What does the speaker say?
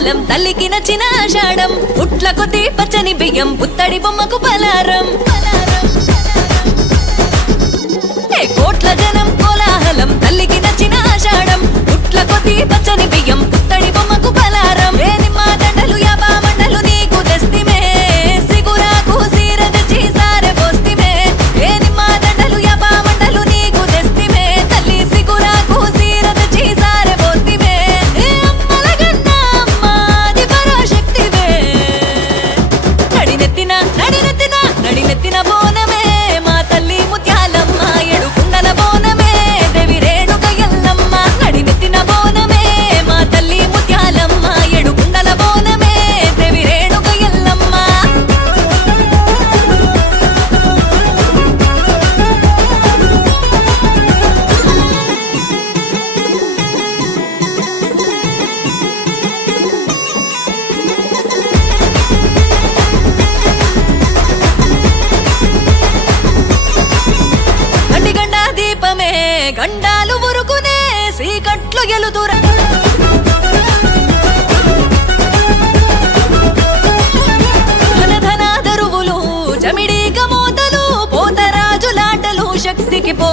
కోలాహలం తల్లికి నచ్చిన ఆషాఢం పుట్ల కొద్ది పచ్చని బియ్యం పుత్తడి బొమ్మకు పలారం కోట్ల జనం కోలాహలం తల్లికి నచ్చిన ఆషాఢం పుట్ల కొద్ది పచ్చని బియ్యం పుత్తడి బొమ్మకు పలారం నిమ్మ దండలు యాబా మండలు నీకు తెస్తిమే సిగురాకు సీర తెచ్చి సారె పోస్తిమే నిమ్మ దండలు యాబా మండలు నీకు తెస్తిమే తల్లి సిగురాకు సీర తెచ్చి సారె పోస్తిమే అమ్మల గన్న అమ్మాది పరాశక్తివే నడినెత్తిన బోనమే మా తల్లి ముత్యాలమ్మ ఎడుకుండల బోనమే దేవి రేణుక ఎల్లమ్మ నడినెత్తిన బోనమే మా తల్లి ముత్యాలమ్మ ఎడుకుండల బోనమే దేవి రేణుక ఎల్లమ్మ గండిగండ దీపమే గండాలు ఉరుకునే సీకట్లు ఎలుదుర ధనధన దరువులు జమిడి గమోతలు పోతరాజులాటలు శక్తికి పో